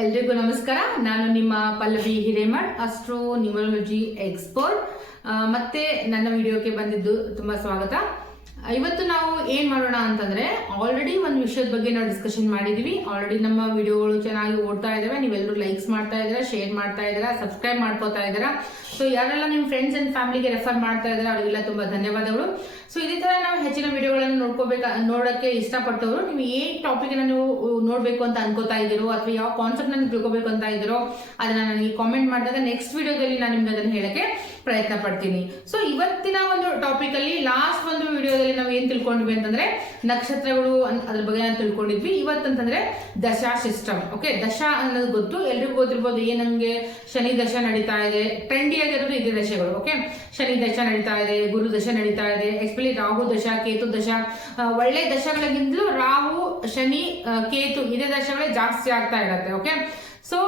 ಎಲ್ರಿಗೂ ನಮಸ್ಕಾರ. ನಾನು ನಿಮ್ಮ Pallavi Hiremath, astro numerology expert. ಮತ್ತೆ ನನ್ನ ವಿಡಿಯೋಕ್ಕೆ ಬಂದಿದ್ದು ತುಂಬಾ ಸ್ವಾಗತ. ಇವತ್ತು ನಾವು ಏನು ಮಾಡೋಣ ಅಂತಂದ್ರೆ ಆಲ್ರೆಡಿ ಒಂದು ವಿಷಯದ ಬಗ್ಗೆ ನಾವು ಡಿಸ್ಕಷನ್ ಮಾಡಿದೀವಿ. ಆಲ್ರೆಡಿ ನಮ್ಮ ವಿಡಿಯೋಗಳು ಚೆನ್ನಾಗಿ ಓಡ್ತಾ ಇದಾವೆ. ನೀವೆಲ್ಲರೂ ಲೈಕ್ಸ್ ಮಾಡ್ತಾ ಇದ್ದೀರಾ ಶೇರ್ ಮಾಡ್ತಾ ಇದ್ದೀರಾ ಸಬ್ಸ್ಕ್ರೈಬ್ ಮಾಡ್ಕೋತಾ ಇದ್ದೀರಾ. ಸೊ ಯಾರೆಲ್ಲ ನಿಮ್ಮ ಫ್ರೆಂಡ್ಸ್ ಅಂಡ್ ಫ್ಯಾಮಿಲಿಗೆ ರೆಫರ್ ಮಾಡ್ತಾ ಇದ್ದಾರೆ, ಅವರಿಗೆಲ್ಲ ತುಂಬಾ ಧನ್ಯವಾದಗಳು. ಸೊ ಇದೇ ತರ ನಾವು ಹೆಚ್ಚಿನ ವಿಡಿಯೋಗಳನ್ನು ನೋಡ್ಕೋಬೇಕು, ನೋಡೋಕ್ಕೆ ಇಷ್ಟಪಟ್ಟವರು, ನೀವು ಏನ್ ಟಾಪಿಕ್ ನೀವು ನೋಡ್ಬೇಕು ಅಂತ ಅನ್ಕೋತಾ ಇದ್ದೀರೋ, ಅಥವಾ ಯಾವ ಕಾನ್ಸೆಪ್ಟ್ ನಾನು ತಿಳ್ಕೊಬೇಕು ಅಂತ ಇದ್ದೀರೋ, ಅದನ್ನ ನನಗೆ ಕಾಮೆಂಟ್ ಮಾಡಿದಾಗ ನೆಕ್ಸ್ಟ್ ವಿಡಿಯೋದಲ್ಲಿ ನಾನು ನಿಮ್ಗೆ ಅದನ್ನ ಹೇಳಕ್ಕೆ ಪ್ರಯತ್ನ ಪಡ್ತೀನಿ. ಸೊ ಇವತ್ತಿನ ಒಂದು ಟಾಪಿಕಲ್ಲಿ ಲಾಸ್ಟ್ ಒಂದು ವಿಡಿಯೋದಲ್ಲಿ ನಾವು ಏನ್ ತಿಳ್ಕೊಂಡ್ವಿ ಅಂತಂದ್ರೆ ನಕ್ಷತ್ರಗಳು ಅದ್ರ ಬಗ್ಗೆ ನಾವು ತಿಳ್ಕೊಂಡಿದ್ವಿ. ಇವತ್ತಂತಂದ್ರೆ ದಶಾ ಸಿಸ್ಟಮ್ ಓಕೆ ದಶಾ ಅನ್ನೋದು ಗೊತ್ತು. ಎಲ್ರಿಗೂ ಗೊತ್ತಿರ್ಬೋದು ಏನು ನಮ್ಗೆ ಶನಿ ದಶ ನಡೀತಾ ಇದೆ. ಟ್ರೆಂಡಿ ಆಗಿರೋದು ಇದೇ ದಶೆಗಳು. ಓಕೆ ಶನಿ ದಶ ನಡೀತಾ ಇದೆ, ಗುರು ದಶ ನಡೀತಾ ಇದೆ ಎಕ್ಸ್ಪೆಲಿ ರಾಹು ದಶ, ಕೇತು ದಶ. ಒಳ್ಳೆ ದಶಗಳಿಗಿಂತಲೂ ರಾಹು, ಶನಿ ಕೇತು ಇದೇ ದಶಗಳೇ ಜಾಸ್ತಿ ಆಗ್ತಾ ಇರತ್ತೆ. Okay so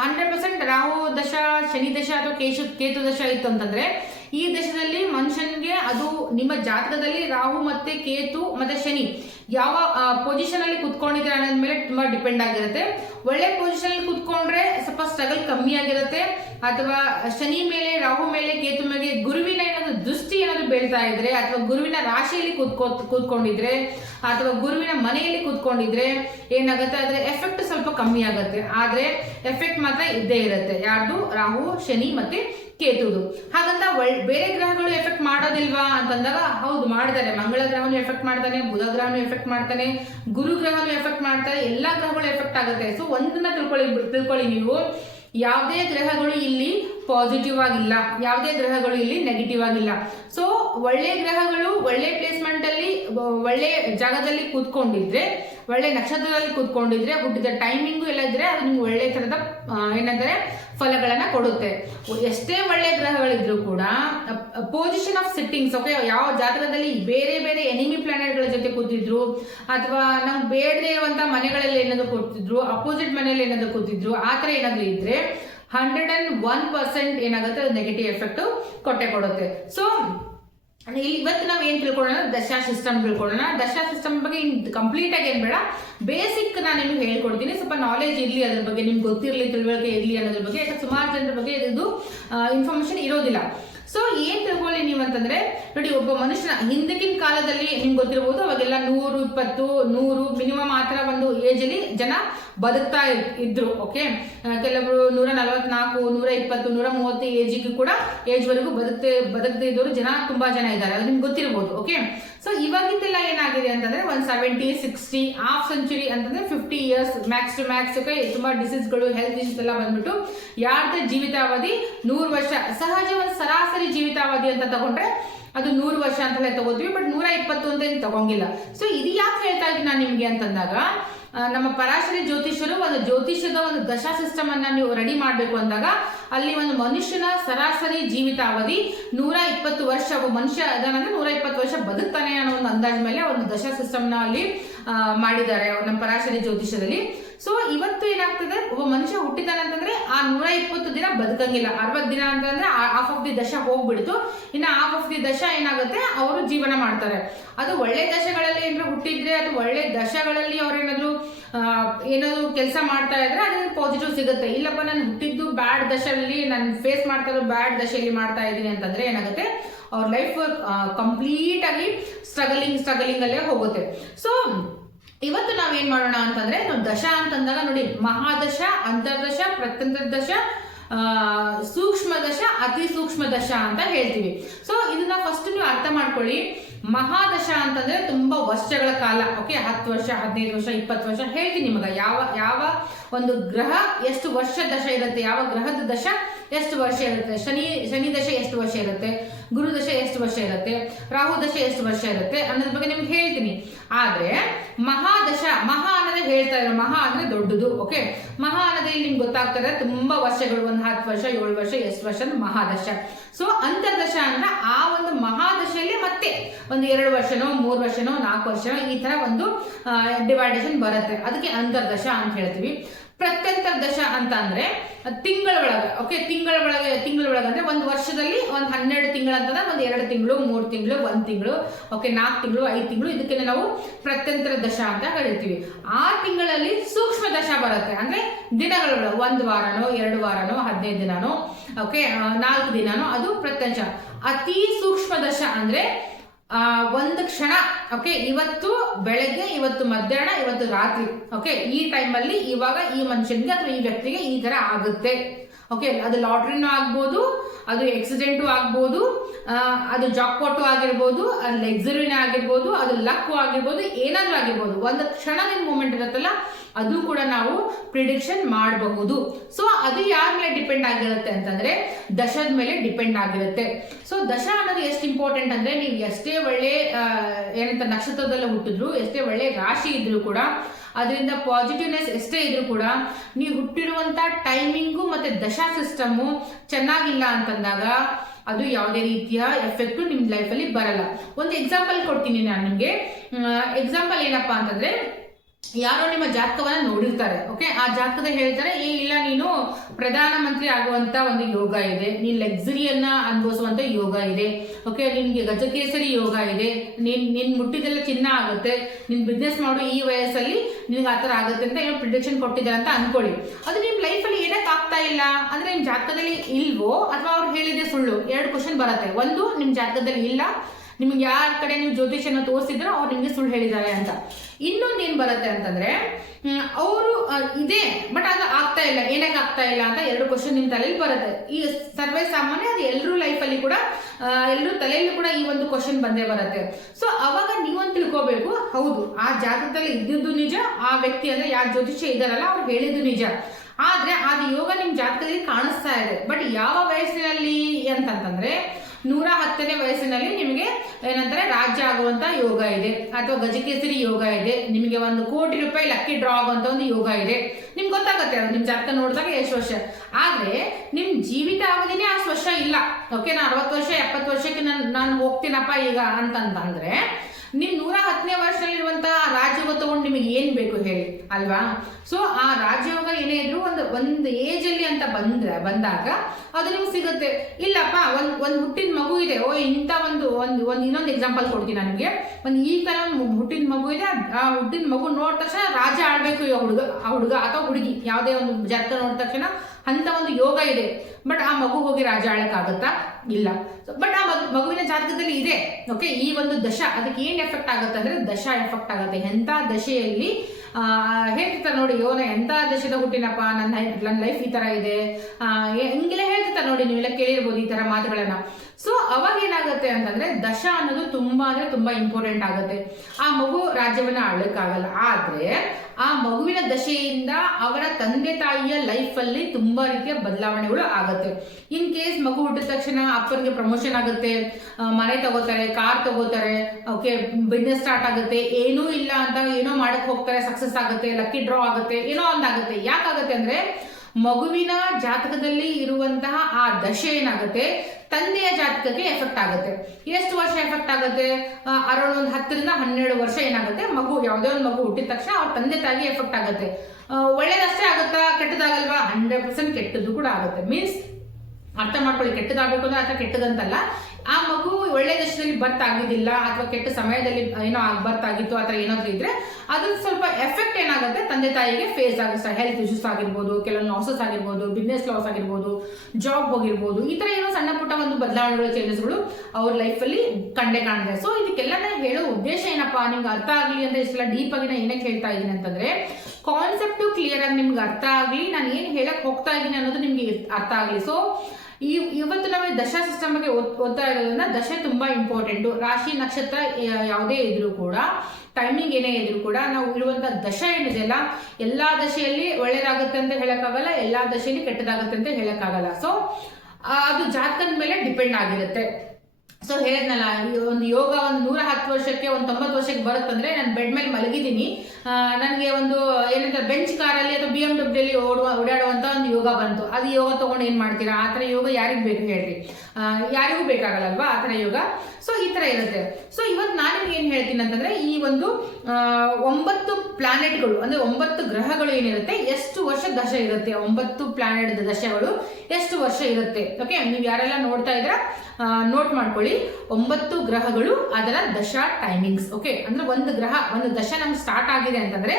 hundred percent Rahu ದಶ, ಶನಿ ದಶ ಅಥವಾ ಕೇಶು, ಕೇತು ದಶ ಇತ್ತು ಅಂತಂದ್ರೆ ಈ ದಶದಲ್ಲಿ ಮನುಷ್ಯನಿಗೆ ಅದು ನಿಮ್ಮ ಜಾತಕದಲ್ಲಿ ರಾಹು ಮತ್ತೆ ಕೇತು ಮತ್ತೆ ಶನಿ ಯಾವ ಪೊಸಿಷನ್ ಅಲ್ಲಿ ಕುತ್ಕೊಂಡಿದ್ರೆ ಅನ್ನೋದ್ ಮೇಲೆ ತುಂಬಾ ಡಿಪೆಂಡ್ ಆಗಿರುತ್ತೆ. ಒಳ್ಳೆ ಪೊಸಿಷನ್ ಅಲ್ಲಿ ಕುತ್ಕೊಂಡ್ರೆ ಸ್ವಲ್ಪ ಸ್ಟ್ರಗಲ್ ಕಮ್ಮಿ ಆಗಿರುತ್ತೆ. ಅಥವಾ ಶನಿ ಮೇಲೆ, ರಾಹು ಮೇಲೆ, ಕೇತು ಮೇಲೆ ಗುರುವಿನ ಬೀಳ್ತಾ ಇದ್ರೆ, ಅಥವಾ ಗುರುವಿನ ರಾಶಿಯಲ್ಲಿ ಕೂತ್ಕೋ ಕೂತ್ಕೊಂಡಿದ್ರೆ, ಅಥವಾ ಗುರುವಿನ ಮನೆಯಲ್ಲಿ ಕೂತ್ಕೊಂಡಿದ್ರೆ ಏನಾಗುತ್ತೆ ಅದ್ರ ಎಫೆಕ್ಟ್ ಸ್ವಲ್ಪ ಕಮ್ಮಿ ಆಗುತ್ತೆ. ಆದ್ರೆ ಎಫೆಕ್ಟ್ ಮಾತ್ರ ಇದ್ದೇ ಇರುತ್ತೆ. ಯಾರ್ದು? ರಾಹು, ಶನಿ ಮತ್ತೆ ಕೇತುದು. ಹಾಗಂತ ಬೇರೆ ಗ್ರಹಗಳು ಎಫೆಕ್ಟ್ ಮಾಡೋದಿಲ್ವಾ ಅಂತಂದಾಗ, ಹೌದು ಮಾಡ್ತಾರೆ. ಮಂಗಳ ಗ್ರಹನು ಎಫೆಕ್ಟ್ ಮಾಡ್ತಾನೆ, ಬುಧ ಗ್ರಹನು ಎಫೆಕ್ಟ್ ಮಾಡ್ತಾನೆ, ಗುರು ಗ್ರಹನು ಎಫೆಕ್ಟ್ ಮಾಡ್ತಾರೆ, ಎಲ್ಲಾ ಗ್ರಹಗಳು ಎಫೆಕ್ಟ್ ಆಗುತ್ತೆ. ಸೊ ಒಂದನ್ನ ತಿಳ್ಕೊಳ್ಳಿ ತಿಳ್ಕೊಳ್ಳಿ ನೀವು. ಯಾವುದೇ ಗ್ರಹಗಳು ಇಲ್ಲಿ ಪಾಸಿಟಿವ್ ಆಗಿಲ್ಲ. ಯಾವುದೇ ಗ್ರಹಗಳು ಇಲ್ಲಿ ನೆಗೆಟಿವ್ ಆಗಿಲ್ಲ. ಸೊ ಒಳ್ಳೆ ಗ್ರಹಗಳು ಒಳ್ಳೆ ಪ್ಲೇಸ್ಮೆಂಟ್ ಅಲ್ಲಿ ಒಳ್ಳೆ ಜಾಗದಲ್ಲಿ ಕೂತ್ಕೊಂಡಿದ್ರೆ, ಒಳ್ಳೆ ನಕ್ಷತ್ರದಲ್ಲಿ ಕೂತ್ಕೊಂಡಿದ್ರೆ, ಹುಟ್ಟಿದ ಟೈಮಿಂಗು ಎಲ್ಲ ಇದ್ರೆ ಅದು ನಿಮ್ಗೆ ಒಳ್ಳೆ ತರದ ಏನಂದರೆ ಫಲಗಳನ್ನು ಕೊಡುತ್ತೆ. ಎಷ್ಟೇ ಒಳ್ಳೆ ಗ್ರಹಗಳಿದ್ರು ಕೂಡ ಪೊಸಿಷನ್ ಆಫ್ ಸಿಟ್ಟಿಂಗ್ಸ್ ಓಕೆ ಯಾವ ಜಾತಕದಲ್ಲಿ ಬೇರೆ ಬೇರೆ ಎನಿಮಿ ಪ್ಲಾನೆಟ್ಗಳ ಜೊತೆ ಕೂತಿದ್ರು, ಅಥವಾ ನಮ್ಗೆ ಬೇಡದೇ ಇರುವಂತ ಮನೆಗಳಲ್ಲಿ ಏನಾದರೂ ಕೂತಿದ್ರು ಅಪೋಸಿಟ್ ಮನೆಯಲ್ಲಿ ಏನಾದರೂ ಕೂತಿದ್ರು, ಆ ಥರ ಏನಾದರೂ ಇದ್ರೆ ಹಂಡ್ರೆಡ್ ಅಂಡ್ ಒನ್ ಪರ್ಸೆಂಟ್ ಏನಾಗುತ್ತೆ? ನೆಗೆಟಿವ್ ಎಫೆಕ್ಟ್ ಕೊಟ್ಟೆ ಕೊಡುತ್ತೆ. ಸೊ ಇವತ್ತು ನಾವು ಏನ್ ತಿಳ್ಕೊಳ್ಳೋಣ? ದಶಾ ಸಿಸ್ಟಮ್ ತಿಳ್ಕೊಳ್ಳೋಣ. ದಶಾ ಸಿಸ್ಟಮ್ ಬಗ್ಗೆ ಕಂಪ್ಲೀಟ್ ಆಗಿ ಏನ್ ಬೇಡ. ಬೇಸಿಕ್ ನಾನು ನಿಮ್ಗೆ ಹೇಳ್ಕೊಡ್ತೀನಿ. ಸ್ವಲ್ಪ ನಾಲೆಜ್ ಇರ್ಲಿ ಅದ್ರ ಬಗ್ಗೆ, ನಿಮ್ಗೆ ಗೊತ್ತಿರಲಿ, ತಿಳುವಳಿಕೆ ಇರ್ಲಿ ಅನ್ನೋದ್ರ ಬಗ್ಗೆ. ಯಾಕಂದ್ರೆ ಸುಮಾರು ಜನರ ಬಗ್ಗೆ ಇದು ಇನ್ಫಾರ್ಮೇಶನ್ ಇರೋದಿಲ್ಲ. ಸೊ ಏನ್ ತಿಳ್ಕೊಳ್ಳಿ ನೀವು ಅಂತಂದ್ರೆ, ನೋಡಿ ಒಬ್ಬ ಮನುಷ್ಯನ ಹಿಂದಕ್ಕಿನ ಕಾಲದಲ್ಲಿ ನಿಮ್ಗೆ ಗೊತ್ತಿರಬಹುದು ಅವಾಗೆಲ್ಲ ನೂರು, ಇಪ್ಪತ್ತು, ನೂರು ಮಿನಿಮಮ್ ಆ ಒಂದು ಏಜ್ ಅಲ್ಲಿ ಜನ ಬದುಕ್ತಾ ಇದ್- ಇದ್ರು ಓಕೆ ಕೆಲವರು ನೂರ ನಲವತ್ನಾಲ್ಕು, ನೂರ ಇಪ್ಪತ್ತು, ನೂರ ಮೂವತ್ತು ಏಜಿಗೆ ಕೂಡ ಏಜ್ ವರೆಗೂ ಬದುಕ್ತೆ, ಬದುಕದೇ ಇದ್ದವರು ಜನ ತುಂಬಾ ಜನ ಇದ್ದಾರೆ. ಅದು ನಿಮ್ಗೆ ಗೊತ್ತಿರಬಹುದು ಓಕೆ ಸೊ ಇವಾಗಿದ್ದೆಲ್ಲ ಏನಾಗಿದೆ ಅಂತಂದ್ರೆ ಒಂದ್ ಸೆವೆಂಟಿ ಸಿಕ್ಸ್ಟಿ ಹಾಫ್ ಸೆಂಚುರಿ ಅಂತಂದ್ರೆ fifty years max to max ತುಂಬಾ ಡಿಸೀಸ್ಗಳು ಹೆಲ್ತ್ ಇಶ್ಯೂಸ್ ಎಲ್ಲ ಬಂದ್ಬಿಟ್ಟು ಯಾರ್ದ ಜೀವಿತಾವಧಿ ನೂರು ವರ್ಷ, ಸಹಜ ಒಂದು ಸರಾಸರಿ ಜೀವಿತಾವಧಿ ಅಂತ ತಗೊಂಡ್ರೆ ಅದು ನೂರು ವರ್ಷ ಅಂತಲೇ ತಗೋತೀವಿ, ಬಟ್ ನೂರ ಇಪ್ಪತ್ತು ಅಂತ ಏನು ತಗೊಂಗಿಲ್ಲ. ಸೊ ಇದು ಯಾಕೆ ಹೇಳ್ತಾ ಇದ್ದೀನಿ ನಾನು ನಿಮ್ಗೆ ಅಂತಂದಾಗ ನಮ್ಮ ಪರಾಶರಿ ಜ್ಯೋತಿಷರು ಒಂದು ಜ್ಯೋತಿಷದ ಒಂದು ದಶಾ ಸಿಸ್ಟಮ್ ಅನ್ನ ನೀವು ರೆಡಿ ಮಾಡಬೇಕು ಅಂದಾಗ, ಅಲ್ಲಿ ಒಂದು ಮನುಷ್ಯನ ಸರಾಸರಿ ಜೀವಿತಾವಧಿ ನೂರ ಇಪ್ಪತ್ತು ವರ್ಷ ಮನುಷ್ಯ ಅದಾನಂದ್ರೆ ನೂರ ಇಪ್ಪತ್ತು ವರ್ಷ ಬದುಕ್ತಾನೆ ಅನ್ನೋ ಒಂದು ಅಂದಾಜ ಮೇಲೆ ಒಂದು ದಶಾ ಸಿಸ್ಟಮ್ನ ಅಲ್ಲಿ ಮಾಡಿದ್ದಾರೆ ನಮ್ಮ ಪರಾಶರಿ ಜ್ಯೋತಿಷದಲ್ಲಿ ಸೊ ಇವತ್ತು ಏನಾಗ್ತದೆ? ಒಬ್ಬ ಮನುಷ್ಯ ಹುಟ್ಟಿದಾನೆ ಅಂತಂದ್ರೆ ಆ ನೂರ ಇಪ್ಪತ್ತು ದಿನ ಬದುಕಂಗಿಲ್ಲ. ಅರವತ್ತು ದಿನ ಅಂತಂದ್ರೆ ಹಾಫ್ ಆಫ್ ದಿ ದಶ ಹೋಗ್ಬಿಡ್ತು. ಇನ್ನು ಆಫ್ ದಶ ಏನಾಗುತ್ತೆ? ಅವರು ಜೀವನ ಮಾಡ್ತಾರೆ. ಅದು ಒಳ್ಳೆ ದಶಗಳಲ್ಲಿ ಏನಾದ್ರು ಹುಟ್ಟಿದ್ರೆ ಅದು ಒಳ್ಳೆ ದಶಗಳಲ್ಲಿ ಅವ್ರೇನಾದ್ರು ಏನಾದ್ರು ಕೆಲಸ ಮಾಡ್ತಾ ಇದ್ರೆ ಅದ್ರಲ್ಲಿ ಪಾಸಿಟಿವ್ ಸಿಗುತ್ತೆ. ಇಲ್ಲಪ್ಪ ನಾನು ಹುಟ್ಟಿದ್ದು ಬ್ಯಾಡ್ ದಶೆಯಲ್ಲಿ ನಾನು ಫೇಸ್ ಮಾಡ್ತಾ ಬ್ಯಾಡ್ ದಶೆಯಲ್ಲಿ ಮಾಡ್ತಾ ಇದ್ದೀನಿ ಅಂತಂದ್ರೆ ಏನಾಗುತ್ತೆ? ಅವ್ರ ಲೈಫ್ ಕಂಪ್ಲೀಟ್ ಆಗಿ ಸ್ಟ್ರಗಲಿಂಗ್ ಸ್ಟ್ರಗಲಿಂಗ್ ಅಲ್ಲೇ ಹೋಗುತ್ತೆ. ಸೊ ಇವತ್ತು ನಾವೇನ್ ಮಾಡೋಣ ಅಂತಂದ್ರೆ ನಾವು ದಶ ಅಂತಂದಾಗ ನೋಡಿ ಮಹಾದಶ ಅಂತರ್ದಶ ಪ್ರತ್ಯಂತರ ದಶ ಆ, ಸೂಕ್ಷ್ಮ ದಶ, ಅತಿ ಸೂಕ್ಷ್ಮ ದಶ ಅಂತ ಹೇಳ್ತೀವಿ. ಸೊ ಇದನ್ನ ಫಸ್ಟ್ ನೀವು ಅರ್ಥ ಮಾಡ್ಕೊಳ್ಳಿ. ಮಹಾದಶ ಅಂತಂದ್ರೆ ತುಂಬಾ ವರ್ಷಗಳ ಕಾಲ. ಓಕೆ ಹತ್ತು ವರ್ಷ, ಹದಿನೈದು ವರ್ಷ, ಇಪ್ಪತ್ತು ವರ್ಷ ಹೇಳ್ತೀನಿ ನಿಮಗೆ. ಯಾವ ಯಾವ ಒಂದು ಗ್ರಹ ಎಷ್ಟು ವರ್ಷ ದಶ ಇರುತ್ತೆ, ಯಾವ ಗ್ರಹದ ದಶ? ಎಷ್ಟು ವರ್ಷ ಇರುತ್ತೆ? ಶನಿ ಶನಿ ದಶೆ ಎಷ್ಟು ವರ್ಷ ಇರುತ್ತೆ? ಗುರು ದಶೆ ಎಷ್ಟು ವರ್ಷ ಇರುತ್ತೆ? ರಾಹು ದಶೆ ಎಷ್ಟು ವರ್ಷ ಇರುತ್ತೆ? ಅನ್ನೋದ್ರ ಬಗ್ಗೆ ನಿಮ್ಗೆ ಹೇಳ್ತೀನಿ. ಆದ್ರೆ ಮಹಾದಶ ಮಹಾ ಅನ್ನೋದೇ ಹೇಳ್ತಾ ಇರೋ ಮಹಾ ಅಂದ್ರೆ ದೊಡ್ಡದು ಓಕೆ ಮಹಾ ಅನ್ನೋದೇ ನಿಮ್ಗೆ ಗೊತ್ತಾಗ್ತದೆ. ತುಂಬಾ ವರ್ಷಗಳು, ಒಂದು ಹತ್ತು ವರ್ಷ, ಏಳು ವರ್ಷ, ಎಷ್ಟು ವರ್ಷ ಅಂದ್ರೆ ಮಹಾದಶ ಸೊ ಅಂತರ್ದಶ ಅಂದ್ರೆ ಆ ಒಂದು ಮಹಾದಶೆಯಲ್ಲಿ ಮತ್ತೆ ಒಂದು ಎರಡು ವರ್ಷನೋ, ಮೂರು ವರ್ಷನೋ, ನಾಲ್ಕು ವರ್ಷನೋ ಈ ತರ ಒಂದು ಡಿವೈಡೇಷನ್ ಬರುತ್ತೆ. ಅದಕ್ಕೆ ಅಂತರ್ದಶ ಅಂತ ಹೇಳ್ತೀವಿ. ಪ್ರತ್ಯಂತರ ದಶ ಅಂತ ಅಂದ್ರೆ ತಿಂಗಳ ಒಳಗೆ ಓಕೆ ತಿಂಗಳ ಒಳಗೆ ತಿಂಗಳ ಒಳಗೆ ಅಂದ್ರೆ ಒಂದು ವರ್ಷದಲ್ಲಿ ಒಂದು ಹನ್ನೆರಡು ತಿಂಗಳು ಅಂತಂದ್ರೆ ಒಂದು ಎರಡು ತಿಂಗಳು, ಮೂರು ತಿಂಗಳು, ಒಂದು ತಿಂಗಳು ಓಕೆ ನಾಲ್ಕು ತಿಂಗಳು, ಐದು ತಿಂಗಳು ಇದಕ್ಕೆ ನಾವು ಪ್ರತ್ಯಂತರ ದಶ ಅಂತ ಕರಿತೀವಿ. ಆ ತಿಂಗಳಲ್ಲಿ ಸೂಕ್ಷ್ಮ ದಶ ಬರುತ್ತೆ. ಅಂದ್ರೆ ದಿನಗಳ ಒಂದ್ ವಾರನೋ, ಎರಡು ವಾರನೋ, ಹದಿನೈದು ದಿನನೋ ಓಕೆ ನಾಲ್ಕು ದಿನನೋ, ಅದು ಪ್ರತ್ಯಂಶ. ಅತಿ ಸೂಕ್ಷ್ಮ ದಶ ಅಂದ್ರೆ ಒಂದು ಕ್ಷಣ ಓಕೆ ಇವತ್ತು ಬೆಳಗ್ಗೆ, ಇವತ್ತು ಮಧ್ಯಾಹ್ನ, ಇವತ್ತು ರಾತ್ರಿ ಓಕೆ ಈ ಟೈಮಲ್ಲಿ ಇವಾಗ ಈ ಮನುಷ್ಯನಿಗೆ ಅಥವಾ ಈ ವ್ಯಕ್ತಿಗೆ ಈ ಥರ ಆಗುತ್ತೆ. ಓಕೆ ಅದು ಲಾಟ್ರಿನೂ ಆಗ್ಬೋದು, ಅದು ಎಕ್ಸಿಡೆಂಟು ಆಗ್ಬೋದು ಅದು ಅದು ಜಾಕ್ಪಾಟು ಆಗಿರ್ಬೋದು, ಅದು ಲಕ್ಸುರಿನೇ ಆಗಿರ್ಬೋದು, ಅದು ಲಕ್ಕು ಆಗಿರ್ಬೋದು, ಏನಾದರೂ ಆಗಿರ್ಬೋದು, ಒಂದು ಕ್ಷಣದ ಮೂಮೆಂಟ್ ಇರುತ್ತಲ್ಲ, ಅದು ಕೂಡ ನಾವು ಪ್ರಿಡಿಕ್ಷನ್ ಮಾಡಬಹುದು. ಸೊ ಅದು ಯಾರ ಮೇಲೆ ಡಿಪೆಂಡ್ ಆಗಿರುತ್ತೆ ಅಂತಂದ್ರೆ, ದಶದ ಮೇಲೆ ಡಿಪೆಂಡ್ ಆಗಿರುತ್ತೆ. ಸೊ ದಶ ಅನ್ನೋದು ಎಷ್ಟು ಇಂಪಾರ್ಟೆಂಟ್ ಅಂದ್ರೆ, ನೀವು ಎಷ್ಟೇ ಒಳ್ಳೆ ಏನಂತ ನಕ್ಷತ್ರದಲ್ಲಿ ಹುಟ್ಟಿದ್ರು, ಎಷ್ಟೇ ಒಳ್ಳೆ ರಾಶಿ ಇದ್ರು ಕೂಡ ಅದರಿಂದ ಪಾಸಿಟಿವ್ನೆಸ್ ಎಷ್ಟೇ ಇದ್ರೂ ಕೂಡ ನೀವು ಹುಟ್ಟಿರುವಂಥ ಟೈಮಿಂಗು ಮತ್ತೆ ದಶಾ ಸಿಸ್ಟಮು ಚೆನ್ನಾಗಿಲ್ಲ ಅಂತಂದಾಗ ಅದು ಯಾವುದೇ ರೀತಿಯ ಎಫೆಕ್ಟು ನಿಮ್ಮ ಲೈಫಲ್ಲಿ ಬರಲ್ಲ. ಒಂದು ಎಕ್ಸಾಂಪಲ್ ಕೊಡ್ತೀನಿ ನಾನು ನಿಮಗೆ. ಎಕ್ಸಾಂಪಲ್ ಏನಪ್ಪಾ ಅಂತಂದ್ರೆ ಯಾರೋ ನಿಮ್ಮ ಜಾತಕವನ್ನ ನೋಡಿರ್ತಾರೆ ಓಕೆ ಆ ಜಾತಕದ ಹೇಳ್ತಾರೆ, ಏ, ಇಲ್ಲ, ನೀನು ಪ್ರಧಾನಮಂತ್ರಿ ಆಗುವಂತ ಒಂದು ಯೋಗ ಇದೆ ನೀನ್ ಲಕ್ಸುರಿಯನ್ನ ಅನುಭವಿಸುವಂತ ಯೋಗ ಇದೆ ಓಕೆ ನಿನ್ಗೆ ಗಜಕೇಸರಿ ಯೋಗ ಇದೆ, ನೀನ್, ನಿನ್ ಮುಟ್ಟಿದೆಲ್ಲ ಚಿನ್ನ ಆಗುತ್ತೆ, ನಿನ್ ಬಿಸ್ನೆಸ್ ಮಾಡೋ ಈ ವಯಸ್ಸಲ್ಲಿ ನಿನ್ಗೆ ಆ ಥರ ಆಗುತ್ತೆ ಅಂತ ಏನೋ ಪ್ರಿಡಿಕ್ಷನ್ ಕೊಟ್ಟಿದ್ದಾರೆ ಅಂತ ಅನ್ಕೊಳ್ಳಿ. ಅದು ನಿಮ್ ಲೈಫಲ್ಲಿ ಏನಕ್ಕೆ ಆಗ್ತಾ ಇಲ್ಲ? ಅಂದ್ರೆ ನಿಮ್ ಜಾತಕದಲ್ಲಿ ಇಲ್ವೋ? ಅಥವಾ ಅವ್ರು ಹೇಳಿದೆ ಸುಳ್ಳು? ಎರಡು ಕ್ವಶನ್ ಬರುತ್ತೆ. ಒಂದು, ನಿಮ್ ಜಾತಕದಲ್ಲಿ ಇಲ್ಲ. ನಿಮ್ಗೆ ಯಾರ ಕಡೆ ನೀವು ಜ್ಯೋತಿಷನ ತೋರಿಸಿದ್ರೆ ಅವ್ರು ನಿಮ್ಗೆ ಸುಳ್ಳು ಹೇಳಿದ್ದಾರೆ ಅಂತ. ಇನ್ನೊಂದು ಏನ್ ಬರುತ್ತೆ ಅಂತಂದ್ರೆ ಅವರು ಇದೆ, ಬಟ್ ಅದು ಆಗ್ತಾ ಇಲ್ಲ ಏನಕ್ಕೆ ಆಗ್ತಾ ಇಲ್ಲ ಅಂತ ಎರಡು ಕ್ವಶನ್ ನಿಮ್ಮ ತಲೆಯಲ್ಲಿ ಬರುತ್ತೆ. ಈ ಸರ್ವೇ ಸಾಮಾನ್ಯ ಅದು ಎಲ್ಲರೂ ಲೈಫಲ್ಲಿ ಕೂಡ ಎಲ್ಲರೂ ತಲೆಯಲ್ಲಿ ಕೂಡ ಈ ಒಂದು ಕ್ವಶನ್ ಬಂದೇ ಬರುತ್ತೆ. ಸೊ ಅವಾಗ ನೀವೊಂದು ತಿಳ್ಕೋಬೇಕು, ಹೌದು, ಆ ಜಾತಕದಲ್ಲಿ ಇದ್ದಿದ್ದು ನಿಜ, ಆ ವ್ಯಕ್ತಿ ಅಂದ್ರೆ ಯಾರು ಜ್ಯೋತಿಷ್ಯ ಇದಾರಲ್ಲ ಅವ್ರು ಹೇಳಿದ್ದು ನಿಜ. ಆದ್ರೆ ಅದು ಯೋಗ ನಿಮ್ ಜಾತಕದಲ್ಲಿ ಕಾಣಿಸ್ತಾ ಇದೆ. ಬಟ್ ಯಾವ ವಯಸ್ಸಿನಲ್ಲಿ ಅಂತಂತಂದ್ರೆ ನೂರ ಹತ್ತನೇ ವಯಸ್ಸಿನಲ್ಲಿ ನಿಮಗೆ ಏನಂತಾರೆ ರಾಜ್ಯ ಆಗುವಂತ ಯೋಗ ಇದೆ. ಅಥವಾ ಗಜಕೇಸರಿ ಯೋಗ ಇದೆ. ನಿಮಗೆ ಒಂದು ಕೋಟಿ ರೂಪಾಯಿ ಲಕ್ಕಿ ಡ್ರಾ ಆಗುವಂತ ಒಂದು ಯೋಗ ಇದೆ. ನಿಮ್ಗೆ ಗೊತ್ತಾಗುತ್ತೆ ನಿಮ್ ಜಾತಕ ನೋಡಿದಾಗ ಎಷ್ಟು ವರ್ಷ ಆದ್ರೆ ನಿಮ್ ಜೀವಿತ ಅವಧಿನೇ ಅಷ್ಟು ವರ್ಷ ಇಲ್ಲ. ಓಕೆ ನಾ ಅರವತ್ತು ವರ್ಷ, ಎಪ್ಪತ್ತು ವರ್ಷಕ್ಕೆ ನಾನು ನಾನು ಹೋಗ್ತೀನಪ್ಪ ಈಗ ಅಂತಂತಂದ್ರೆ ನಿಮ್ ನೂರ ಹತ್ತನೇ ವರ್ಷದಲ್ಲಿರುವಂತಹ ರಾಜ್ಯೋಗ ತಗೊಂಡು ನಿಮಗೆ ಏನ್ ಬೇಕು ಹೇಳಿ, ಅಲ್ವಾ? ಸೊ ಆ ರಾಜ್ಯೋಗ ಏನೇ ಇದ್ರು ಒಂದು ಒಂದು ಏಜ್ ಅಲ್ಲಿ ಅಂತ ಬಂದ್ರೆ, ಬಂದಾಗ ಅದು ನಿಮ್ಗೆ ಸಿಗುತ್ತೆ. ಇಲ್ಲಪ್ಪ, ಒಂದ್ ಒಂದ್ ಹುಟ್ಟಿನ ಮಗು ಇದೆ. ಓ, ಇಂಥ ಒಂದು ಒಂದು ಒಂದು ಇನ್ನೊಂದು ಎಕ್ಸಾಂಪಲ್ ಕೊಡ್ತೀನಿ ನನಗೆ ಒಂದು ಈ ತರ ಒಂದು ಹುಟ್ಟಿನ ಮಗು ಇದೆ, ಆ ಹುಟ್ಟಿನ ಮಗು ನೋಡಿದ ತಕ್ಷಣ ರಾಜ ಆಡ್ಬೇಕು ಹುಡುಗ, ಆ ಹುಡುಗ ಅಥವಾ ಹುಡುಗಿ, ಯಾವುದೇ ಒಂದು ಜಾತಕ ನೋಡಿದ ತಕ್ಷಣ ಅಂತ ಒಂದು ಯೋಗ ಇದೆ. ಬಟ್ ಆ ಮಗು ಹೋಗಿ ರಾಜ ಆಳಕ್ಕಾಗತ್ತಾ? ಇಲ್ಲ. ಬಟ್ ಆ ಮಗು- ಮಗುವಿನ ಜಾತಕದಲ್ಲಿ ಇದೆ. ಓಕೆ ಈ ಒಂದು ದಶ, ಅದಕ್ಕೆ ಏನ್ ಎಫೆಕ್ಟ್ ಆಗುತ್ತೆ ಅಂದ್ರೆ ದಶ ಎಫೆಕ್ಟ್ ಆಗುತ್ತೆ. ಎಂತ ದಶೆಯಲ್ಲಿ ಹೇಳ್ತಿರ್ತಾರೆ ನೋಡಿ ಯೋನ ಎಂತ ದಶದ ಹುಟ್ಟಿನಪ್ಪ? ನನ್ನ ನನ್ನ ಲೈಫ್ ಈ ತರ ಇದೆ. ಹಿಂಗೆಲ್ಲ ಹೇಳ್ತಿರ್ತಾರೆ ನೋಡಿ, ನೀವೆಲ್ಲ ಕೇಳಿರ್ಬೋದು ಈ ತರ ಮಾತುಗಳನ್ನ. ಸೊ ಅವಾಗ ಏನಾಗುತ್ತೆ ಅಂತಂದ್ರೆ ದಶ ಅನ್ನೋದು ತುಂಬಾ ಅಂದ್ರೆ ತುಂಬಾ ಇಂಪಾರ್ಟೆಂಟ್ ಆಗುತ್ತೆ. ಆ ಮಗು ರಾಜ್ಯವನ್ನ ಆಳಕ್ಕಾಗಲ್ಲ ಆದ್ರೆ ಆ ಮಗುವಿನ ದಶೆಯಿಂದ ಅವರ ತಂದೆ ತಾಯಿಯ ಲೈಫ್ ಅಲ್ಲಿ ತುಂಬಾ ರೀತಿಯ ಬದಲಾವಣೆಗಳು ಆಗುತ್ತೆ. ಇನ್ ಕೇಸ್ ಮಗು ಹುಟ್ಟಿದ ತಕ್ಷಣ ಅಪ್ಪನಿಗೆ ಪ್ರಮೋಷನ್ ಆಗುತ್ತೆ ಮನೆ ತಗೋತಾರೆ ಕಾರ್ ತಗೋತಾರೆ ಓಕೆ ಬಿಸ್ನೆಸ್ ಸ್ಟಾರ್ಟ್ ಆಗುತ್ತೆ, ಏನೂ ಇಲ್ಲ ಅಂತ ಏನೋ ಮಾಡಕ್ ಹೋಗ್ತಾರೆ ಸಕ್ಸಸ್ ಆಗುತ್ತೆ ಲಕ್ಕಿ ಡ್ರಾ ಆಗುತ್ತೆ, ಏನೋ ಒಂದಾಗುತ್ತೆ ಯಾಕಾಗುತ್ತೆ ಅಂದ್ರೆ ಮಗುವಿನ ಜಾತಕದಲ್ಲಿ ಇರುವಂತಹ ಆ ದಶೆ ಏನಾಗುತ್ತೆ? ತಂದೆಯ ಜಾತಕಕ್ಕೆ ಎಫೆಕ್ಟ್ ಆಗುತ್ತೆ. ಎಷ್ಟು ವರ್ಷ ಎಫೆಕ್ಟ್ ಆಗುತ್ತೆ? ಅರೌಂಡ್ ಒಂದು ಹತ್ತರಿಂದ ಹನ್ನೆರಡು ವರ್ಷ ಏನಾಗುತ್ತೆ? ಮಗು, ಯಾವುದೇ ಒಂದು ಮಗು ಹುಟ್ಟಿದ ತಕ್ಷಣ ಅವ್ರ ತಂದೆ ತಾಯಿಗೆ ಎಫೆಕ್ಟ್ ಆಗುತ್ತೆ. ಒಳ್ಳೇದಷ್ಟೇ ಆಗುತ್ತಾ? ಕೆಟ್ಟದಾಗಲ್ವಾ? ಹಂಡ್ರೆಡ್ ಪರ್ಸೆಂಟ್ ಕೆಟ್ಟದ್ದು ಕೂಡ ಆಗುತ್ತೆ. ಮೀನ್ಸ್ ಅರ್ಥ ಮಾಡ್ಕೊಳ್ಳಿ, ಕೆಟ್ಟದಾಗಬೇಕು ಅಂದ್ರೆ ಅಥವಾ ಕೆಟ್ಟದಂತಲ್ಲ. ಆ ಮಗು ಒಳ್ಳೆ ದೇಶದಲ್ಲಿ ಬರ್ತ್ ಆಗಿದ್ದಿಲ್ಲ ಅಥವಾ ಕೆಟ್ಟ ಸಮಯದಲ್ಲಿ ಏನೋ ಬರ್ತ್ ಆಗಿತ್ತು ಅಥವಾ ಏನಾದ್ರೂ ಇದ್ರೆ ಅದ್ರ ಸ್ವಲ್ಪ ಎಫೆಕ್ಟ್ ಏನಾಗುತ್ತೆ? ತಂದೆ ತಾಯಿಗೆ ಫೇಸ್ ಆಗುತ್ತೆ. ಹೆಲ್ತ್ ಇಶ್ಯೂಸ್ ಆಗಿರ್ಬೋದು, ಕೆಲವೊಂದು ಲಾಸಸ್ ಆಗಿರ್ಬೋದು ಬಿಸ್ನೆಸ್ ಲಾಸ್ ಆಗಿರ್ಬೋದು ಜಾಬ್ ಹೋಗಿರ್ಬೋದು, ಈ ತರ ಏನೋ ಸಣ್ಣ ಪುಟ್ಟ ಒಂದು ಬದಲಾವಣೆಗಳು ಚೇಂಜಸ್ಗಳು ಅವ್ರ ಲೈಫಲ್ಲಿ ಕಂಡೇ ಕಾಣಿದೆ ಸೊ ಇದಕ್ಕೆಲ್ಲ ನಾನು ಹೇಳೋ ಉದ್ದೇಶ ಏನಪ್ಪಾ? ನಿಮ್ಗೆ ಅರ್ಥ ಆಗಲಿ ಅಂದ್ರೆ ಇಷ್ಟೆಲ್ಲ ಡೀಪ್ ಆಗಿ ನಾನು ಏನಕ್ಕೆ ಹೇಳ್ತಾ ಇದ್ದೀನಿ ಅಂತಂದ್ರೆ ಕಾನ್ಸೆಪ್ಟು ಕ್ಲಿಯರ್ ಆಗಿ ನಿಮ್ಗೆ ಅರ್ಥ ಆಗಲಿ, ನಾನು ಏನು ಹೇಳಕ್ ಹೋಗ್ತಾ ಇದ್ದೀನಿ ಅನ್ನೋದು ನಿಮ್ಗೆ ಅರ್ಥ ಆಗಲಿ. ಸೊ ಈ ಇವತ್ತು ನಾವು ದಶಾ ಸಿಸ್ಟಮ್ ಬಗ್ಗೆ ಓದ್- ಓದ್ತಾ ಇರೋದ್ರಿಂದ ದಶೆ ತುಂಬಾ ಇಂಪಾರ್ಟೆಂಟು ರಾಶಿ ನಕ್ಷತ್ರ ಯಾವುದೇ ಇದ್ರೂ ಕೂಡ ಟೈಮಿಂಗ್ ಏನೇ ಇದ್ರೂ ಕೂಡ ನಾವು ಇರುವಂತ ದಶ ಏನಿದೆಯಲ್ಲ, ಎಲ್ಲಾ ದಶೆಯಲ್ಲಿ ಒಳ್ಳೇದಾಗುತ್ತೆ ಅಂತ ಹೇಳಕ್ಕಾಗಲ್ಲ, ಎಲ್ಲಾ ದಶೆಯಲ್ಲಿ ಕೆಟ್ಟದಾಗುತ್ತೆ ಅಂತ ಹೇಳಕ್ಕಾಗಲ್ಲ. ಸೊ ಅದು ಜಾತಕದ ಮೇಲೆ ಡಿಪೆಂಡ್ ಆಗಿರುತ್ತೆ. ಸೊ ಹೇಳಿದ್ನಲ್ಲ ಒಂದು ಯೋಗ ಒಂದು ನೂರ ಹತ್ತು ವರ್ಷಕ್ಕೆ, ಒಂದು ತೊಂಬತ್ತು ವರ್ಷಕ್ಕೆ ಬರುತ್ತಂದ್ರೆ ನಾನು ಬೆಡ್ ಮೇಲೆ ಮಲಗಿದ್ದೀನಿ. ನನಗೆ ಒಂದು ಬೆಂಚ್ ಕಾರಲ್ಲಿ ಅಥವಾ ಬಿ ಎಂ ಡಬ್ಲ್ಯೂಲಿ ಓಡುವ ಓಡಾಡುವಂಥ ಒಂದು ಯೋಗ ಬಂತು. ಅದು ಯೋಗ ತಗೊಂಡು ಏನು ಮಾಡ್ತೀರಾ? ಆ ಥರ ಯೋಗ ಯಾರಿಗೆ ಬೇಕು ಹೇಳ್ರಿ? ಯಾರಿಗೂ ಬೇಕಾಗಲ್ಲವಾ ಆ ಥರ ಯೋಗ? ಸೊ ಈ ಥರ ಇರುತ್ತೆ. ಸೊ ಇವತ್ತು ನಾನು ಏನು ಹೇಳ್ತೀನಿ ಅಂತಂದ್ರೆ, ಈ ಒಂದು ಒಂಬತ್ತು ಪ್ಲಾನೆಟ್ಗಳು ಅಂದ್ರೆ ಒಂಬತ್ತು ಗ್ರಹಗಳು ಏನಿರುತ್ತೆ, ಎಷ್ಟು ವರ್ಷ ದಶ ಇರುತ್ತೆ? ಒಂಬತ್ತು ಪ್ಲಾನೆಟ್ ದಶಗಳು ಎಷ್ಟು ವರ್ಷ ಇರುತ್ತೆ? ಓಕೆ ನೀವು ಯಾರೆಲ್ಲ ನೋಡ್ತಾ ಇದ್ರ ನೋಟ್ ಮಾಡ್ಕೊಳ್ಳಿ. ಒಂಬತ್ತು ಗ್ರಹಗಳು ಅದರ ದಶಾ ಟೈಮಿಂಗ್ಸ್ ಓಕೆ ಅಂದ್ರೆ ಒಂದು ಗ್ರಹ, ಒಂದು ದಶ ನಮ್ಗೆ ಸ್ಟಾರ್ಟ್ ಆಗಿದೆ ಅಂತಂದ್ರೆ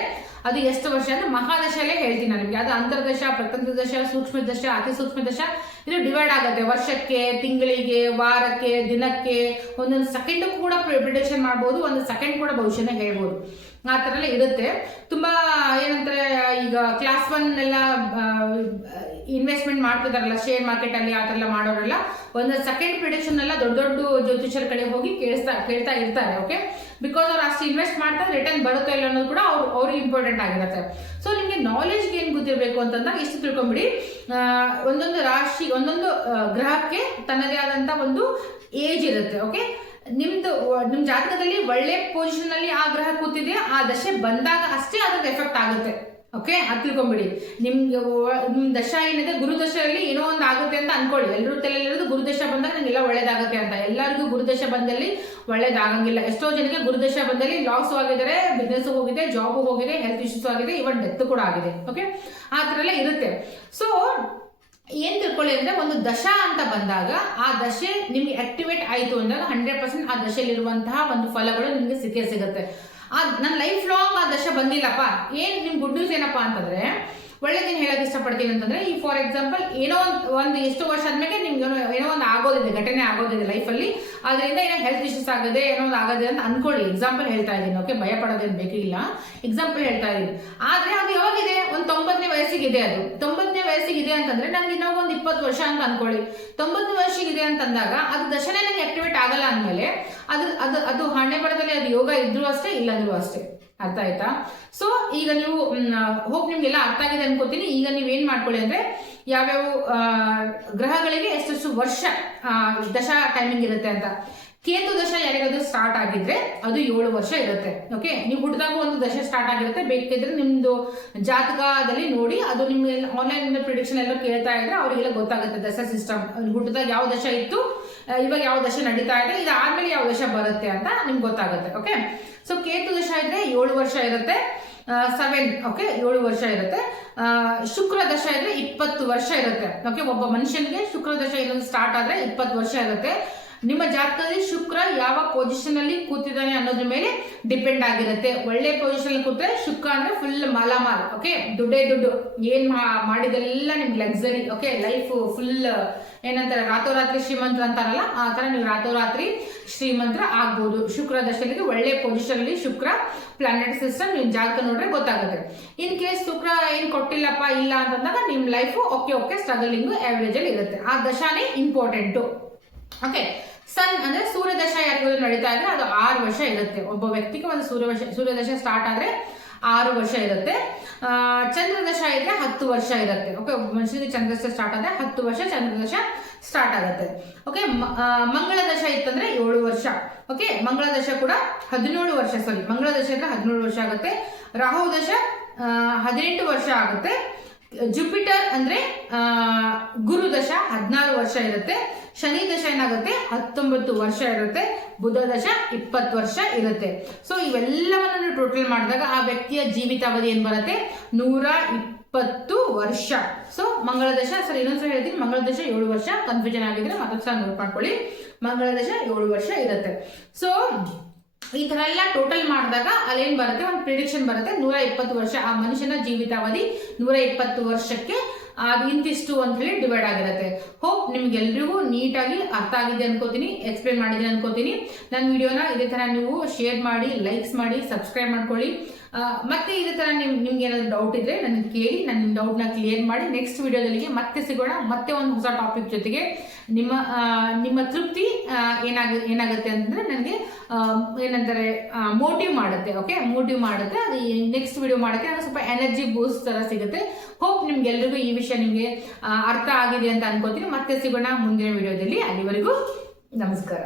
ಅದು ಎಷ್ಟು ವರ್ಷ ಅಂದ್ರೆ ಮಹಾದಶಲ್ಲೇ ಹೇಳ್ತೀನಿ ನಾನು ನಿಮಗೆ. ಅದು ಅಂತರ್ದಶ ಪ್ರಕೃತಿ ದಶ ಸೂಕ್ಷ್ಮ ದಶ ಅತಿ ಸೂಕ್ಷ್ಮ ದಶ ಇದು ಡಿವೈಡ್ ಆಗುತ್ತೆ. ವರ್ಷಕ್ಕೆ, ತಿಂಗಳಿಗೆ, ವಾರಕ್ಕೆ, ದಿನಕ್ಕೆ, ಒಂದೊಂದು ಸೆಕೆಂಡ್ ಕೂಡ ಪ್ರಿಡಿಕ್ಷನ್ ಮಾಡ್ಬೋದು, ಒಂದು ಸೆಕೆಂಡ್ ಕೂಡ ಭವಿಷ್ಯನ ಹೇಳ್ಬೋದು. ಆ ಥರ ಎಲ್ಲ ಇರುತ್ತೆ. ತುಂಬಾ ಏನಂತಾರೆ, ಈಗ ಕ್ಲಾಸ್ ಒನ್ ಎಲ್ಲ ಇನ್ವೆಸ್ಟ್ಮೆಂಟ್ ಮಾಡ್ತಿದಾರಲ್ಲ ಶೇರ್ ಮಾರ್ಕೆಟ್ ಅಲ್ಲಿ ಆ ಥರ ಎಲ್ಲ ಮಾಡೋರೆಲ್ಲ ಒಂದು ಸೆಕೆಂಡ್ ಪ್ರಿಡಿಕ್ಷನ್ ಎಲ್ಲ ದೊಡ್ಡ ದೊಡ್ಡ ಜ್ಯೋತಿಷರ ಕಡೆ ಹೋಗಿ ಕೇಳಿಸ್ತಾ, ಕೇಳ್ತಾ ಇರ್ತಾರೆ ಓಕೆ ಬಿಕಾಸ್ ಅವ್ರು ಅಷ್ಟು ಇನ್ವೆಸ್ಟ್ ಮಾಡ್ತಾರೆ ರಿಟರ್ನ್ ಬರುತ್ತೋ ಇಲ್ಲ ಅನ್ನೋದು ಕೂಡ ಅವ್ರು ಅವ್ರಿಗೆ ಇಂಪಾರ್ಟೆಂಟ್ ಆಗಿರುತ್ತೆ. ಸೊ ನಿಮಗೆ ನಾಲೆಜ್ಗೆ ಏನು ಗೊತ್ತಿರಬೇಕು ಅಂತಂದಾಗ ಇಷ್ಟು ತಿಳ್ಕೊಂಬಿಡಿ. ಒಂದೊಂದು ರಾಶಿ ಒಂದೊಂದು ಗ್ರಹಕ್ಕೆ ತನ್ನದೇ ಆದಂಥ ಒಂದು ಏಜ್ ಇರುತ್ತೆ ಓಕೆ ನಿಮ್ದು ವ- ನಿಮ್ ಜಾತಕದಲ್ಲಿ ಒಳ್ಳೆ ಪೊಸಿಷನ್ ಅಲ್ಲಿ ಆ ಗ್ರಹ ಕೂತಿದೆ, ಆ ದಶೆ ಬಂದಾಗ ಅಷ್ಟೇ ಅದಕ್ಕೆ ಎಫೆಕ್ಟ್ ಆಗುತ್ತೆ. ಓಕೆ ಅದು ತಿಳ್ಕೊಂಬಿಡಿ. ನಿಮ್ಗೆ ನಿಮ್ಮ ನಿಮ್ ದಶ ಏನಿದೆ ಗುರುದಶೆಯಲ್ಲಿ ಏನೋ ಒಂದು ಆಗುತ್ತೆ ಅಂತ ಅನ್ಕೊಳ್ಳಿ. ಎಲ್ಲರೂ ತಲೆಯಲ್ಲಿರೋದು ಗುರುದಶ ಬಂದಾಗ ನಂಗೆಲ್ಲ ಒಳ್ಳೇದಾಗುತ್ತೆ ಅಂತ. ಎಲ್ಲರಿಗೂ ಗುರುದಶ ಬಂದಲ್ಲಿ ಒಳ್ಳೇದಾಗಂಗಿಲ್ಲ. ಎಷ್ಟೋ ಜನಕ್ಕೆ ಗುರುದಶ ಬಂದಲ್ಲಿ ಲಾಸ್ ಆಗಿದ್ದಾರೆ ಬಿಸ್ನೆಸ್ ಹೋಗಿದೆ ಜಾಬ್ ಹೋಗಿದೆ ಹೆಲ್ತ್ ಇಶ್ಯೂಸ್ ಆಗಿದೆ ಇವನ್ ಡೆತ್ ಕೂಡ ಆಗಿದೆ. ಓಕೆ ಆ ಥರ ಎಲ್ಲ ಇರುತ್ತೆ. ಸೊ ಏನ್ ತಿಳ್ಕೊಳ್ಳಿ ಅಂದ್ರೆ ಒಂದು ದಶ ಅಂತ ಬಂದಾಗ ಆ ದಶೆ ನಿಮ್ಗೆ ಆಕ್ಟಿವೇಟ್ ಆಯ್ತು ಅಂದಾಗ ಹಂಡ್ರೆಡ್ ಪರ್ಸೆಂಟ್ ಆ ದಶೆಯಲ್ಲಿರುವಂತಹ ಒಂದು ಫಲಗಳು ನಿಮ್ಗೆ ಸಿಕ್ಕೇ ಸಿಗುತ್ತೆ. ನನ್ನ ಲೈಫ್ ಲಾಂಗ್ ಆ ದಶ ಬಂದಿಲ್ಲಪ್ಪ. ಏನ್ ನಿಮ್ ಗುಡ್ ನ್ಯೂಸ್ ಏನಪ್ಪಾ ಅಂತಂದ್ರೆ ಒಳ್ಳೇದೇನು ಹೇಳೋಕೆ ಇಷ್ಟಪಡ್ತೀನಿ ಅಂತಂದ್ರೆ, ಈ ಫಾರ್ ಎಕ್ಸಾಂಪಲ್ ಏನೋ ಒಂದು ಒಂದು ಎಷ್ಟು ವರ್ಷ ಆದ್ಮೇಲೆ ನಿಮ್ಗೆ ಏನೋ ಒಂದು ಆಗೋದಿದೆ, ಘಟನೆ ಆಗೋದಿದೆ ಲೈಫಲ್ಲಿ ಅದರಿಂದ ಏನೋ ಹೆಲ್ತ್ ಇಶ್ಯೂಸ್ ಆಗದೆ, ಏನೋ ಒಂದು ಆಗದೆ ಅಂತ ಅನ್ಕೊಳ್ಳಿ. ಎಕ್ಸಾಂಪಲ್ ಹೇಳ್ತಾ ಇದ್ದೀನಿ ಓಕೆ ಭಯ ಪಡೋದೇನು ಬೇಕಿಲ್ಲ ಎಕ್ಸಾಂಪಲ್ ಹೇಳ್ತಾ ಇದ್ದೀನಿ. ಆದ್ರೆ ಅದು ಯಾವಾಗಿದೆ? ಒಂದು ತೊಂಬತ್ತನೇ ವಯಸ್ಸಿಗಿದೆ ಅದು. ತೊಂಬತ್ತನೇ ವಯಸ್ಸಿಗಿದೆ ಅಂತಂದ್ರೆ ನನಗೆ ಇನ್ನೊಂದು ಒಂದು ಇಪ್ಪತ್ತು ವರ್ಷ ಅಂತ ಅನ್ಕೊಳ್ಳಿ. ತೊಂಬತ್ತನೇ ವಯಸ್ಸಿಗಿದೆ ಅಂತಂದಾಗ ಅದು ದಶನೇ ನನಗೆ ಆಕ್ಟಿವೇಟ್ ಆಗಲ್ಲ ಅಂದಮೇಲೆ, ಅದು ಅದು ಅದು ಹಣೆ ಬರದಲ್ಲಿ ಅದು ಯೋಗ ಇದ್ರೂ ಅಷ್ಟೇ ಇಲ್ಲಂದ್ರೂ ಅಷ್ಟೇ. ಅರ್ಥ ಆಯ್ತಾ? ಸೊ ಈಗ ನೀವು ಹೋಪ್ ನಿಮ್ಗೆಲ್ಲ ಅರ್ಥ ಆಗಿದೆ ಅನ್ಕೋತೀನಿ. ಈಗ ನೀವೇನ್ ಮಾಡ್ಕೊಳ್ಳಿ ಅಂದ್ರೆ, ಯಾವ್ಯಾವ ಗ್ರಹಗಳಿಗೆ ಎಷ್ಟೆಷ್ಟು ವರ್ಷ ದಶಾ ಟೈಮಿಂಗ್ ಇರುತ್ತೆ ಅಂತ. ಕೇತು ದಶ ಯಾರಿಗಾದ್ರೂ ಸ್ಟಾರ್ಟ್ ಆಗಿದ್ರೆ ಅದು ಏಳು ವರ್ಷ ಇರುತ್ತೆ ಓಕೆ ನೀವು ಹುಟ್ಟಿದಾಗ ಒಂದು ದಶ ಸ್ಟಾರ್ಟ್ ಆಗಿರುತ್ತೆ. ಬೇಕಿದ್ರೆ ನಿಮ್ದು ಜಾತಕದಲ್ಲಿ ನೋಡಿ, ಅದು ನಿಮ್ಗೆ ಆನ್ಲೈನ್ ಪ್ರಿಡಿಕ್ಷನ್ ಎಲ್ಲ ಕೇಳ್ತಾ ಇದ್ರೆ ಅವರಿಗೆಲ್ಲ ಗೊತ್ತಾಗುತ್ತೆ ದಶ ಸಿಸ್ಟಮ್ ಹುಟ್ಟಿದಾಗ ಯಾವ ದಶ ಇತ್ತು ಇವಾಗ ಯಾವ ದಶ ನಡೀತಾ ಇದೆ, ಇದಾದ್ಮೇಲೆ ಯಾವ ದಶ ಬರುತ್ತೆ ಅಂತ ನಿಮ್ಗೆ ಗೊತ್ತಾಗುತ್ತೆ ಓಕೆ ಸೊ ಕೇತು ವರ್ಷ ಇರುತ್ತೆ. ಸೆವೆನ್ ಓಕೆ ಏಳು ವರ್ಷ ಇರುತ್ತೆ. ಶುಕ್ರ ದಶ ಇದ್ರೆ ಇಪ್ಪತ್ತು ವರ್ಷ ಇರುತ್ತೆ. ಓಕೆ ಒಬ್ಬ ಮನುಷ್ಯನಿಗೆ ಶುಕ್ರ ದಶ ಇನ್ನೊಂದು ಸ್ಟಾರ್ಟ್ ಆದ್ರೆ ಇಪ್ಪತ್ತು ವರ್ಷ ಇರುತ್ತೆ. ನಿಮ್ಮ ಜಾತಕದಲ್ಲಿ ಶುಕ್ರ ಯಾವ ಪೊಸಿಷನ್ ಅಲ್ಲಿ ಕೂತಿದ್ದಾನೆ ಅನ್ನೋದ್ರ ಮೇಲೆ ಡಿಪೆಂಡ್ ಆಗಿರುತ್ತೆ. ಒಳ್ಳೆ ಪೊಸಿಷನ್ ಅಲ್ಲಿ ಕೂತ್ರೆ ಶುಕ್ರ ಅಂದ್ರೆ ಫುಲ್ ಮಾಲಾಮಾಲ್ ಓಕೆ ದುಡ್ಡೇ ದುಡ್ಡು. ಏನ್ ಮಾಡಿದೆಲ್ಲ ನಿಮ್ಗೆ ಲಕ್ಸರಿ ಓಕೆ ಲೈಫ್ ಫುಲ್ ಏನಂತಾರೆ, ರಾತೋರಾತ್ರಿ ಶ್ರೀಮಂತ್ರ ಅಂತಾರಲ್ಲ, ಆ ತರ ನೀವು ರಾತೋರಾತ್ರಿ ಶ್ರೀಮಂತ್ರ ಆಗ್ಬೋದು. ಶುಕ್ರ ದಶೆಯಲ್ಲಿ ಒಳ್ಳೆ ಪೊಸಿಷನ್ ಅಲ್ಲಿ ಶುಕ್ರ ಪ್ಲಾನೆಟ್ ಸಿಸ್ಟಮ್ ನಿಮ್ ಜಾತಕ ನೋಡ್ರೆ ಗೊತ್ತಾಗುತ್ತೆ. ಇನ್ ಕೇಸ್ ಶುಕ್ರ ಏನ್ ಕೊಟ್ಟಿಲ್ಲಪ್ಪ, ಇಲ್ಲ ಅಂತಂದಾಗ ನಿಮ್ life okay okay struggling average ಅಲ್ಲಿ ಇರುತ್ತೆ. ಆ ದಶಾನೇ ಇಂಪಾರ್ಟೆಂಟು ಓಕೆ ಸನ್ ಅಂದ್ರೆ ಸೂರ್ಯದಶ ಯಾರಿಗಾದ್ರೂ ನಡೀತಾ ಇದ್ರೆ ಅದು ಆರು ವರ್ಷ ಇರುತ್ತೆ. ಒಬ್ಬ ವ್ಯಕ್ತಿಗೆ ಒಂದು ಸೂರ್ಯವಶ ಸೂರ್ಯದಶ ಸ್ಟಾರ್ಟ್ ಆದ್ರೆ ಆರು ವರ್ಷ ಇರುತ್ತೆ. ಚಂದ್ರದಶ ಇದ್ರೆ ಹತ್ತು ವರ್ಷ ಇರುತ್ತೆ. ಓಕೆ ಒಬ್ಬ ಮನುಷ್ಯನಿಗೆ ಚಂದ್ರದಶ ಸ್ಟಾರ್ಟ್ ಆದ್ರೆ ಹತ್ತು ವರ್ಷ ಚಂದ್ರದಶ ಸ್ಟಾರ್ಟ್ ಆಗುತ್ತೆ. ಓಕೆ ಮಂಗಳ ದಶ ಇತ್ತಂದ್ರೆ ಏಳು ವರ್ಷ. ಓಕೆ ಮಂಗಳ ದಶ ಕೂಡ ಹದಿನೇಳು ವರ್ಷ ಸಾರಿ ಮಂಗಳ ದಶ ಅಂದ್ರೆ ಹದಿನೇಳು ವರ್ಷ ಆಗುತ್ತೆ. ರಾಹು ದಶ ಹದಿನೆಂಟು ವರ್ಷ ಆಗುತ್ತೆ. ಜುಪಿಟರ್ ಅಂದ್ರೆ ಗುರು ದಶ ಹದಿನಾರು ವರ್ಷ ಇರುತ್ತೆ. ಶನಿ ದಶ ಏನಾಗುತ್ತೆ? ಹತ್ತೊಂಬತ್ತು ವರ್ಷ ಇರುತ್ತೆ. ಬುಧ ದಶ ಇಪ್ಪತ್ತು ವರ್ಷ ಇರುತ್ತೆ. ಸೊ ಇವೆಲ್ಲವನ್ನು ಟೋಟಲ್ ಮಾಡಿದಾಗ ಆ ವ್ಯಕ್ತಿಯ ಜೀವಿತಾವಧಿ ಏನ್ ಬರುತ್ತೆ? ನೂರ ಇಪ್ಪತ್ತು ವರ್ಷ. ಸೊ ಮಂಗಳ ದಶ ಸರ್ ಇನ್ನೊಂದ್ಸಲ ಹೇಳ್ತೀನಿ. ಮಂಗಳ ದಶ ಏಳು ವರ್ಷ. ಕನ್ಫ್ಯೂಷನ್ ಆಗಿದ್ರೆ ಮತ್ತೊಂದ್ಸಲ ನೋಡ್ಕೊಂಡ್ಕೊಳ್ಳಿ. ಮಂಗಳ ದಶ ಏಳು ವರ್ಷ ಇರುತ್ತೆ. ಸೊ ಈ ಥರ ಎಲ್ಲ ಟೋಟಲ್ ಮಾಡಿದಾಗ ಅಲ್ಲೇನು ಬರುತ್ತೆ? ಒಂದು ಪ್ರಿಡಿಕ್ಷನ್ ಬರುತ್ತೆ. ನೂರ ಇಪ್ಪತ್ತು ವರ್ಷ ಆ ಮನುಷ್ಯನ ಜೀವಿತಾವಧಿ ನೂರ ಇಪ್ಪತ್ತು ವರ್ಷಕ್ಕೆ ಅದು ಇಂತಿಷ್ಟು ಅಂತ ಹೇಳಿ ಡಿವೈಡ್ ಆಗಿರುತ್ತೆ. ಹೋಪ್ ನಿಮ್ಗೆಲ್ರಿಗೂ ನೀಟಾಗಿ ಅರ್ಥ ಆಗಿದೆ ಅನ್ಕೋತೀನಿ ಎಕ್ಸ್ಪ್ಲೇನ್ ಮಾಡಿದ್ದೀನಿ ಅನ್ಕೋತೀನಿ. ನನ್ನ ವಿಡಿಯೋನ ಇದೇ ತರ ನೀವು ಶೇರ್ ಮಾಡಿ ಲೈಕ್ಸ್ ಮಾಡಿ ಸಬ್ಸ್ಕ್ರೈಬ್ ಮಾಡ್ಕೊಳ್ಳಿ. ಮತ್ತೆ ಇದೇ ತರ ನಿಮ್ ನಿಮ್ಗೆ ಏನಾದ್ರು ಡೌಟ್ ಇದ್ರೆ ನನಗೆ ಕೇಳಿ ನನ್ನ ಡೌಟ್ನ ಕ್ಲಿಯರ್ ಮಾಡಿ ನೆಕ್ಸ್ಟ್ ವಿಡಿಯೋದಲ್ಲಿ ಮತ್ತೆ ಸಿಗೋಣ, ಮತ್ತೆ ಒಂದು ಹೊಸ ಟಾಪಿಕ್ ಜೊತೆಗೆ ನಿಮ್ಮ ನಿಮ್ಮ ತೃಪ್ತಿ ಏನಾಗ ಏನಾಗುತ್ತೆ ಅಂತಂದ್ರೆ ನನಗೆ ಏನಂತಾರೆ ಮೋಟಿವ್ ಮಾಡುತ್ತೆ ಓಕೆ ಮೋಟಿವ್ ಮಾಡುತ್ತೆ. ಅದು ನೆಕ್ಸ್ಟ್ ವಿಡಿಯೋ ಮಾಡೋಕ್ಕೆ ನನಗೆ ಸ್ವಲ್ಪ ಎನರ್ಜಿ ಬೂಸ್ಟ್ ತರ ಸಿಗುತ್ತೆ. ಹೋಪ್ ನಿಮ್ಗೆಲ್ರಿಗೂ ಈ ವಿಷಯ ನಿಮಗೆ ಅರ್ಥ ಆಗಿದೆ ಅಂತ ಅನ್ಕೋತೀನಿ. ಮತ್ತೆ ಸಿಗೋಣ ಮುಂದಿನ ವಿಡಿಯೋದಲ್ಲಿ ಅಲ್ಲಿವರೆಗೂ ನಮಸ್ಕಾರ.